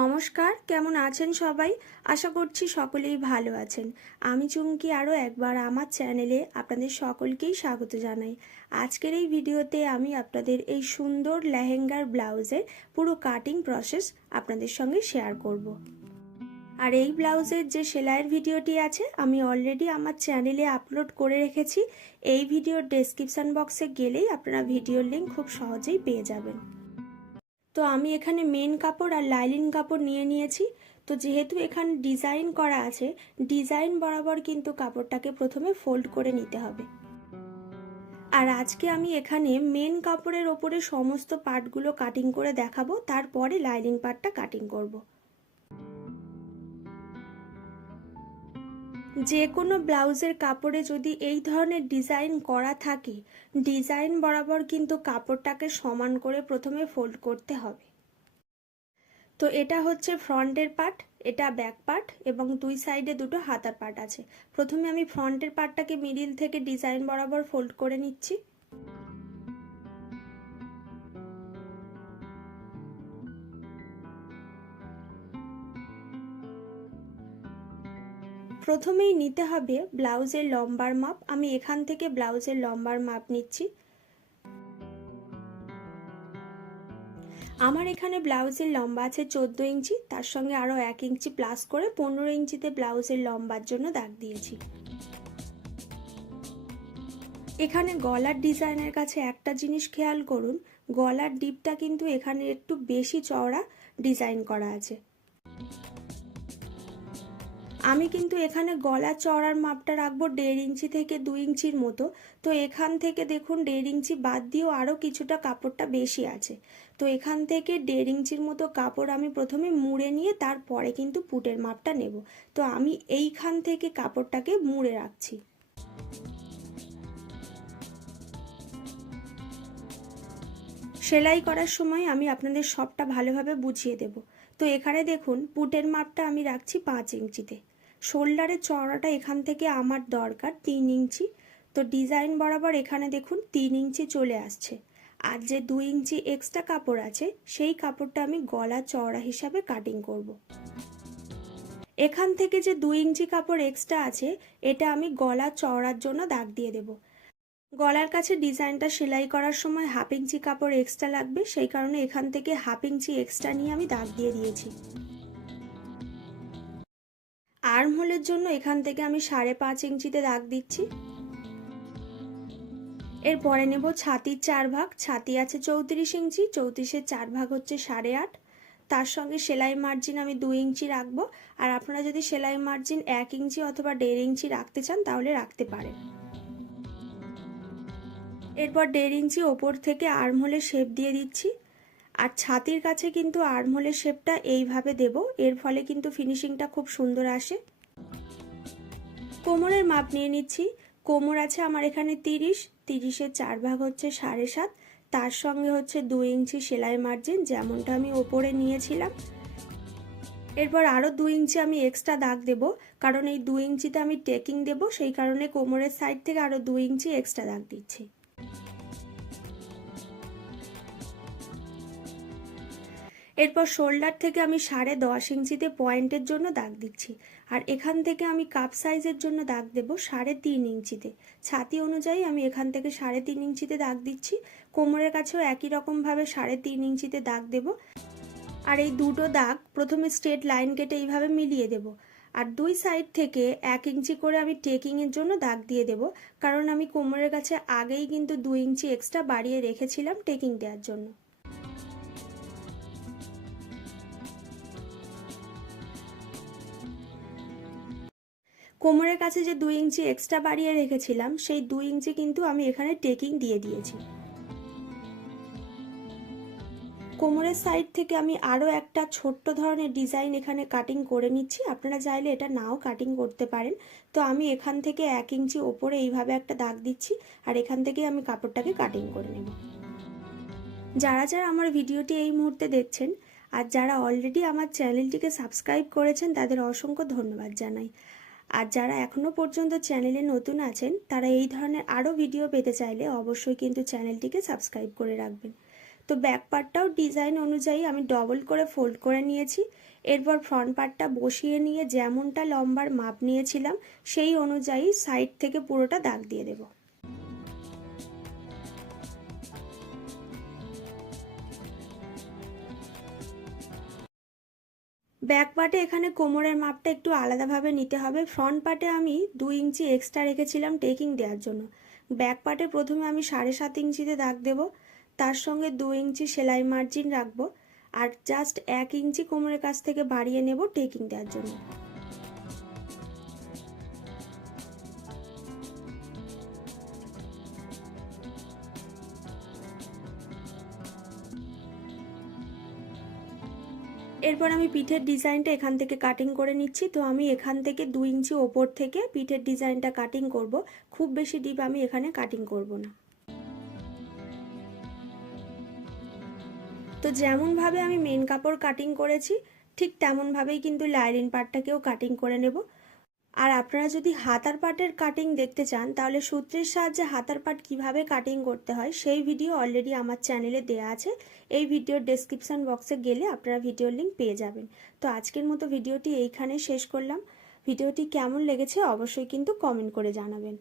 নমস্কার, কেমন আছেন সবাই? আশা করছি সকলেই ভালো আছেন। আমি চুমকি আরও একবার আমার চ্যানেলে আপনাদের সকলকেই স্বাগত জানাই। আজকের এই ভিডিওতে আমি আপনাদের এই সুন্দর লেহেঙ্গার ব্লাউজের পুরো কাটিং প্রসেস আপনাদের সঙ্গে শেয়ার করব। আর এই ব্লাউজের যে সেলাইয়ের ভিডিওটি আছে, আমি অলরেডি আমার চ্যানেলে আপলোড করে রেখেছি। এই ভিডিওর ডেসক্রিপশান বক্সে গেলেই আপনারা ভিডিওর লিঙ্ক খুব সহজেই পেয়ে যাবেন। তো আমি এখানে মেন কাপড় আর লাইলিন কাপড় নিয়ে নিয়েছি তো যেহেতু এখানে ডিজাইন করা আছে ডিজাইন বরাবর কিন্তু কাপড়টাকে প্রথমে ফোল্ড করে নিতে হবে আর আজকে আমি এখানে মেন কাপড়ের ওপরে সমস্ত পার্টগুলো কাটিং করে দেখাবো, তারপরে লাইলিন পার্টটা কাটিং করব। যে কোনো ব্লাউজের কাপড়ে যদি এই ধরনের ডিজাইন করা থাকে, ডিজাইন বরাবর কিন্তু কাপড়টাকে সমান করে প্রথমে ফোল্ড করতে হবে। তো এটা হচ্ছে ফ্রন্টের পার্ট, এটা ব্যাক পার্ট এবং দুই সাইডে দুটো হাতার পার্ট আছে। প্রথমে আমি ফ্রন্টের পার্টটাকে মিডিল থেকে ডিজাইন বরাবর ফোল্ড করে নিচ্ছি। প্রথমেই নিতে হবে ব্লাউজের লম্বার মাপ। আমি এখান থেকে ব্লাউজের লম্বার মাপ নিচ্ছি। আমার এখানে ব্লাউজের লম্বা আছে চোদ্দ ইঞ্চি, তার সঙ্গে আরও এক ইঞ্চি প্লাস করে পনেরো ইঞ্চিতে ব্লাউজের লম্বার জন্য দাগ দিয়েছি। এখানে গলার ডিজাইনের কাছে একটা জিনিস খেয়াল করুন, গলার ডিপটা কিন্তু এখানে একটু বেশি চওড়া ডিজাইন করা আছে। আমি কিন্তু এখানে গলা চড়ার মাপটা রাখব দেড় ইঞ্চি থেকে দুই ইঞ্চির মতো। তো এখান থেকে দেখুন দেড় ইঞ্চি বাদ দিয়েও আরও কিছুটা কাপড়টা বেশি আছে। তো এখান থেকে দেড় ইঞ্চির মতো কাপড় আমি প্রথমে মুড়ে নিয়ে তারপরে কিন্তু পুটের মাপটা নেব। তো আমি এইখান থেকে কাপড়টাকে মুড়ে রাখছি। সেলাই করার সময় আমি আপনাদের সবটা ভালোভাবে বুঝিয়ে দেব। তো এখানে দেখুন পুটের মাপটা আমি রাখছি পাঁচ ইঞ্চিতে। শোল্ডারের চওড়াটা এখান থেকে আমার দরকার তিন ইঞ্চি। তো ডিজাইন বরাবর এখানে দেখুন তিন ইঞ্চি চলে আসছে। আর যে দু ইঞ্চি এক্সট্রা কাপড় আছে, সেই কাপড়টা আমি গলা চওড়া হিসাবে কাটিং করব। এখান থেকে যে দু ইঞ্চি কাপড় এক্সট্রা আছে, এটা আমি গলা চওড়ার জন্য দাগ দিয়ে দেব। গলার কাছে ডিজাইনটা সেলাই করার সময় হাফ ইঞ্চি কাপড় এক্সট্রা লাগবে, সেই কারণে এখান থেকে হাফ ইঞ্চি এক্সট্রা নিয়ে আমি দাগ দিয়ে দিয়েছি। আর্ম হোলের জন্য এখান থেকে আমি সাড়ে পাঁচ ইঞ্চিতে দাগ দিচ্ছি। এরপরে নেব ছাতির চার ভাগ। ছাতি আছে চৌত্রিশ ইঞ্চি, চৌত্রিশের চার ভাগ হচ্ছে সাড়ে আট। তার সঙ্গে সেলাই মার্জিন আমি দুই ইঞ্চি রাখব। আর আপনারা যদি সেলাই মার্জিন এক ইঞ্চি অথবা দেড় ইঞ্চি রাখতে চান, তাহলে রাখতে পারেন। এরপর দেড় ইঞ্চি ওপর থেকে আর্মহোলের শেপ দিয়ে দিচ্ছি। আর ছাতির কাছে কিন্তু আর্মহোলের শেপটা এইভাবে দেব। এর ফলে কিন্তু ফিনিশিংটা খুব সুন্দর আসে। কোমরের মাপ নিয়ে নিচ্ছি। কোমর আছে আমার এখানে তিরিশ, তিরিশের চার ভাগ হচ্ছে সাড়ে সাত। তার সঙ্গে হচ্ছে দুই ইঞ্চি সেলাই মার্জিন যেমনটা আমি ওপরে নিয়েছিলাম। এরপর আরও দু ইঞ্চি আমি এক্সট্রা দাগ দেব, কারণ এই দু ইঞ্চিতে আমি টেকিং দেব, সেই কারণে কোমরের সাইড থেকে আরও দু ইঞ্চি এক্সট্রা দাগ দিচ্ছি। এরপর শোল্ডার থেকে আমি সাড়ে দশ ইঞ্চিতে পয়েন্টের জন্য দাগ দিচ্ছি। আর এখান থেকে আমি কাপ সাইজের জন্য দাগ দেব সাড়ে তিন ইঞ্চিতে। ছাতি অনুযায়ী আমি এখান থেকে সাড়ে তিন ইঞ্চিতে দাগ দিচ্ছি। কোমরের কাছেও একই রকমভাবে সাড়ে তিন ইঞ্চিতে দাগ দেব। আর এই দুটো দাগ প্রথমে স্ট্রেট লাইন কেটে এইভাবে মিলিয়ে দেব। আর দুই সাইড থেকে এক ইঞ্চি করে আমি টেকিংয়ের জন্য দাগ দিয়ে দেব। কারণ আমি কোমরের কাছে আগেই কিন্তু দুই ইঞ্চি এক্সট্রা বাড়িয়ে রেখেছিলাম টেকিং দেওয়ার জন্য। কোমরের কাছে যে দুই ইঞ্চি এক্সট্রা বাড়িয়ে রেখেছিলাম, সেই দুই ইঞ্চি কিন্তু আমি এখানে টেকিং দিয়ে দিয়েছি। কোমরের সাইড থেকে আমি আরও একটা ছোট্ট ধরনের ডিজাইন এখানে কাটিং করে নিচ্ছি। আপনারা চাইলে এটা নাও কাটিং করতে পারেন। তো আমি এখান থেকে এক ইঞ্চি ওপরে এইভাবে একটা দাগ দিচ্ছি আর এখান থেকে আমি কাপড়টাকে কাটিং করে নেব। যারা যারা আমার ভিডিওটি এই মুহূর্তে দেখছেন আর যারা অলরেডি আমার চ্যানেলটিকে সাবস্ক্রাইব করেছেন, তাদের অসংখ্য ধন্যবাদ জানাই। আর যারা এখনও পর্যন্ত চ্যানেলে নতুন আছেন, তারা এই ধরনের আরও ভিডিও পেতে চাইলে অবশ্যই কিন্তু চ্যানেলটিকে সাবস্ক্রাইব করে রাখবেন। তো ব্যাক পার্টটাও ডিজাইন অনুযায়ী আমি ডবল করে ফোল্ড করে নিয়েছি। এরপর ফ্রন্ট পার্টটা বসিয়ে নিয়ে যেমনটা লম্বার মাপ নিয়েছিলাম, সেই অনুযায়ী সাইড থেকে পুরোটা দাগ দিয়ে দেবো। ব্যাক পার্টে এখানে কোমরের মাপটা একটু আলাদাভাবে নিতে হবে। ফ্রন্ট পার্টে আমি দু ইঞ্চি এক্সট্রা রেখেছিলাম টেকিং দেওয়ার জন্য। ব্যাক পার্টে প্রথমে আমি সাড়ে সাত ইঞ্চিতে দাগ দেব। তার সঙ্গে দু ইঞ্চি সেলাই মার্জিন রাখব। আর জাস্ট এক ইঞ্চি কোমরের কাছ থেকে বাড়িয়ে নেব টেকিং দেওয়ার জন্য। এরপর আমি পিঠের ডিজাইনটা এখান থেকে কাটিং করে নিচ্ছি। তো আমি এখান থেকে দু ইঞ্চি ওপর থেকে পিঠের ডিজাইনটা কাটিং করব। খুব বেশি ডিপ আমি এখানে কাটিং করব না। তো যেমনভাবে আমি মেন কাপড় কাটিং করেছি, ঠিক তেমনভাবেই কিন্তু লাইলিন পার্টটাকেও কাটিং করে নেব। আর আপনারা যদি হাতার পাটের কাটিং দেখতে চান, তাহলে সূত্রের সাহায্যে হাতার পাট কীভাবে কাটিং করতে হয়, সেই ভিডিও অলরেডি আমার চ্যানেলে দেওয়া আছে। এই ভিডিওর ডেসক্রিপশন বক্সে গেলে আপনারা ভিডিওর লিঙ্ক পেয়ে যাবেন। তো আজকের মতো ভিডিওটি এইখানে শেষ করলাম। ভিডিওটি কেমন লেগেছে অবশ্যই কিন্তু কমেন্ট করে জানাবেন।